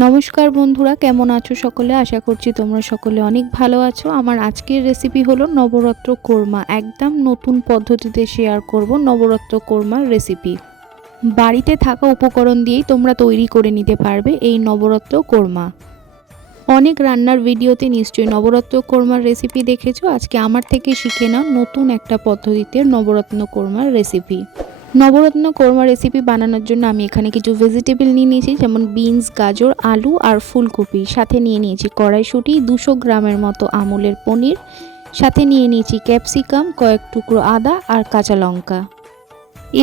নমস্কার বন্ধুরা, কেমন আছো সকলে? আশা করছি তোমরা সকলে অনেক ভালো আছো। আমার আজকের রেসিপি হলো নবরত্ন কোরমা। একদম নতুন পদ্ধতিতে শেয়ার করব নবরত্ন কোরমার রেসিপি বাড়িতে থাকা উপকরণ দিয়েই তোমরা তৈরি করে নিতে পারবে এই নবরত্ন কোরমা। অনেক রান্নার ভিডিওতে নিশ্চয়ই নবরত্ন কোরমার রেসিপি দেখেছ? আজকে আমার থেকে শিখে নাও নতুন একটা পদ্ধতিতে নবরত্ন কোরমার রেসিপি নবরত্ন কোরমা রেসিপি বানানোর জন্য আমি এখানে কিছু ভেজিটেবল নিয়ে নিয়েছি, যেমন বিনস গাজর, আলু আর ফুলকপি। সাথে নিয়ে নিয়েছি কড়াইশুঁটি, দুশো গ্রামের মতো আমুলের পনির। সাথে নিয়ে নিয়েছি ক্যাপসিকাম কয়েক টুকরো আদা আর কাঁচা লঙ্কা।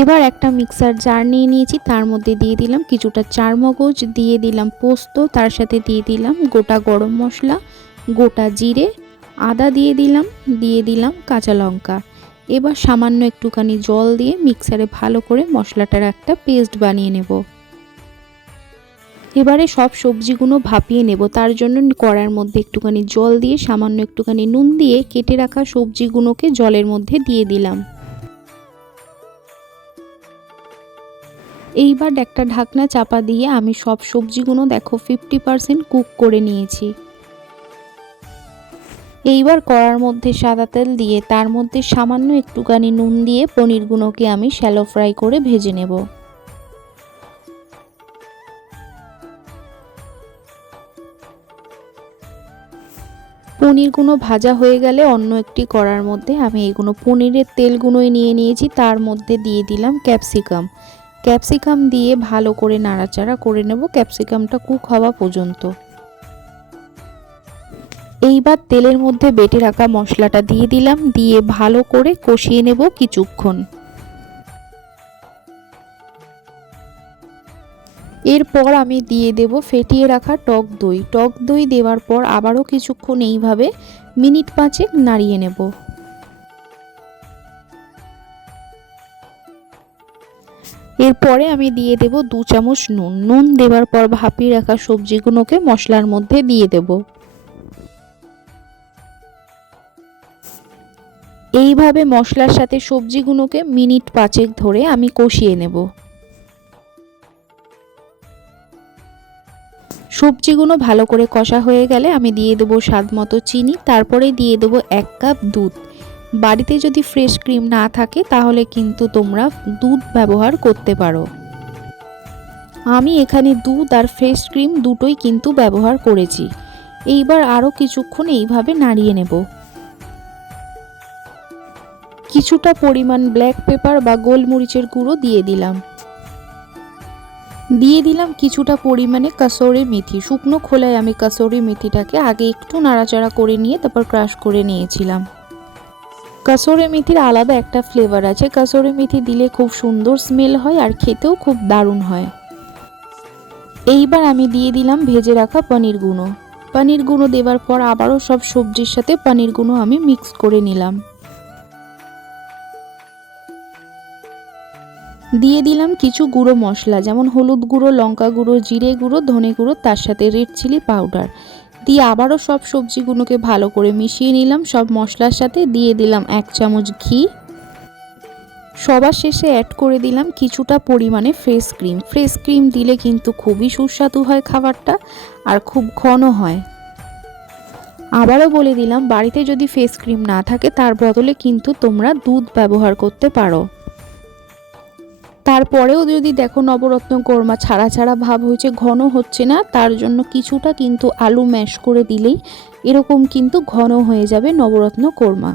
এবার একটা মিক্সার জার নিয়ে নিয়েছি, তার মধ্যে দিয়ে দিলাম কিছুটা চারমগজ, দিয়ে দিলাম পোস্ত, তার সাথে দিয়ে দিলাম গোটা গরম মশলা, গোটা জিরে, আদা দিয়ে দিলাম দিয়ে দিলাম কাঁচা লঙ্কা। এবার সামান্য একটুখানি জল দিয়ে মিক্সারে ভালো করে মশলাটার একটা পেস্ট বানিয়ে নেব। এবারে সব সবজিগুলো ভাপিয়ে নেব, তার জন্য কড়ার মধ্যে একটুখানি জল দিয়ে, সামান্য একটুখানি নুন দিয়ে কেটে রাখা সবজিগুলোকে জলের মধ্যে দিয়ে দিলাম। এইবার একটা ঢাকনা চাপা দিয়ে আমি সব সবজিগুলো দেখো ফিফটি পারসেন্ট কুক করে নিয়েছি। এইবার কড়ার মধ্যে সাদা তেল দিয়ে তার মধ্যে সামান্য একটুখানি নুন দিয়ে পনিরগুলোকে আমি শ্যালো ফ্রাই করে ভেজে নেব। পনিরগুলো ভাজা হয়ে গেলে অন্য একটি কড়ার মধ্যে আমি এগুলো পনিরের তেলগুলোই নিয়ে নিয়েছি, তার মধ্যে দিয়ে দিলাম ক্যাপসিকাম। ক্যাপসিকাম দিয়ে ভালো করে নাড়াচাড়া করে নেব, ক্যাপসিকামটা কুক হওয়া পর্যন্ত। এইবার তেলের মধ্যে বেটে রাখা মশলাটা দিয়ে দিলাম, দিয়ে ভালো করে কষিয়ে নেব কিছুক্ষণ। এরপর আমি দিয়ে দেব ফেটিয়ে রাখা টক দই। টক দই দেওয়ার পর আবারও কিছুক্ষণ এইভাবে মিনিট পাঁচেক নাড়িয়ে নেব। এরপরে আমি দিয়ে দেব দু চামচ নুন। নুন দেওয়ার পর ভাপিয়ে রাখা সবজিগুলোকে মশলার মধ্যে দিয়ে দেবো। এইভাবে মশলার সাথে সবজিগুলোকে মিনিট পাঁচেক ধরে আমি কষিয়ে নেব। সবজিগুলো ভালো করে কষা হয়ে গেলে আমি দিয়ে দেবো স্বাদ মতো চিনি, তারপরে দিয়ে দেবো এক কাপ দুধ। বাড়িতে যদি ফ্রেশ ক্রিম না থাকে, তাহলে কিন্তু তোমরা দুধ ব্যবহার করতে পারো। আমি এখানে দুধ আর ফ্রেশ ক্রিম দুটোই কিন্তু ব্যবহার করেছি। এইবার আরও কিছুক্ষণ এইভাবে নাড়িয়ে নেব। কিছুটা পরিমাণ ব্ল্যাক পেপার বা গোলমরিচের গুঁড়ো দিয়ে দিলাম। দিয়ে দিলাম কিছুটা পরিমাণে কাসৌরি মেথি। শুকনো খোলায় আমি কাসৌরি মেথিটাকে আগে একটু নাড়াচাড়া করে নিয়ে তারপর ক্রাশ করে নিয়েছিলাম। কাসৌরি মেথির আলাদা একটা ফ্লেভার আছে। কাসৌরি মেথি দিলে খুব সুন্দর স্মেল হয় আর খেতেও খুব দারুণ হয়। এইবার আমি দিয়ে দিলাম ভেজে রাখা পনির গুঁড়ো। পনির গুঁড়ো দেওয়ার পর আবারও সব সবজির সাথে পনির গুঁড়ো আমি মিক্স করে নিলাম। দিয়ে দিলাম কিছু গুঁড়ো মশলা, যেমন হলুদ গুঁড়ো, লঙ্কা গুঁড়ো, জিরে গুঁড়ো, ধনে গুঁড়ো, তার সাথে রেড চিলি পাউডার। দিয়ে আবারও সব সবজিগুলোকে ভালো করে মিশিয়ে নিলাম, সব মশলার সাথে দিয়ে দিলাম এক চামচ ঘি। সবার শেষে অ্যাড করে দিলাম কিছুটা পরিমাণে ফ্রেশ ক্রিম ফ্রেশ ক্রিম দিলে কিন্তু খুবই সুস্বাদু হয় খাবারটা আর খুব ঘন হয়। আবারও বলে দিলাম, বাড়িতে যদি ফেস ক্রিম না থাকে, তার বদলে কিন্তু তোমরা দুধ ব্যবহার করতে পারো। তারপরেও যদি দেখো নবরত্ন কোরমা ছাড়া ছাড়া ভাব হয়েছে, ঘন হচ্ছে না, তার জন্য কিছুটা কিন্তু আলু ম্যাশ করে দিলেই এরকম কিন্তু ঘন হয়ে যাবে নবরত্ন কোরমা।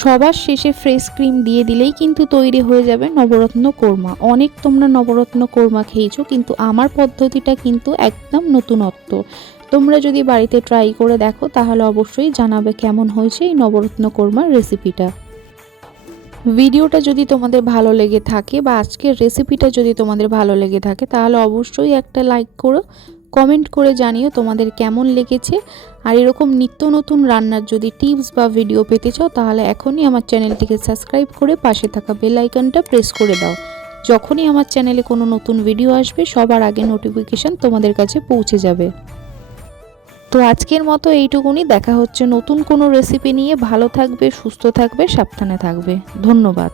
সবার শেষে ফ্রেশ ক্রিম দিয়ে দিলেই কিন্তু তৈরি হয়ে যাবে নবরত্ন কোরমা। অনেক তোমরা নবরত্ন কোরমা খেয়েছো, কিন্তু আমার পদ্ধতিটা কিন্তু একদম নতুনত্ব। তোমরা যদি বাড়িতে ট্রাই করে দেখো, তাহলে অবশ্যই জানাবে কেমন হয়েছে এই নবরত্ন কোরমার রেসিপিটা ভিডিওটা যদি তোমাদের ভালো লেগে থাকে বা আজকের রেসিপিটা যদি তোমাদের ভালো লেগে থাকে, তাহলে অবশ্যই একটা লাইক করো কমেন্ট করে জানিও তোমাদের কেমন লেগেছে। আর এরকম নিত্য নতুন রান্নার যদি টিপস বা ভিডিও পেতে চাও, তাহলে এখনই আমার চ্যানেলটিকে সাবস্ক্রাইব করে পাশে থাকা বেল আইকনটা প্রেস করে দাও। যখনই আমার চ্যানেলে কোনো নতুন ভিডিও আসবে, সবার আগে নোটিফিকেশান তোমাদের কাছে পৌঁছে যাবে। তো আজকের মতো এইটুকুনি। দেখা হচ্ছে নতুন কোনো রেসিপি নিয়ে। ভালো থাকবে, সুস্থ থাকবে, সাবধানে থাকবে। ধন্যবাদ।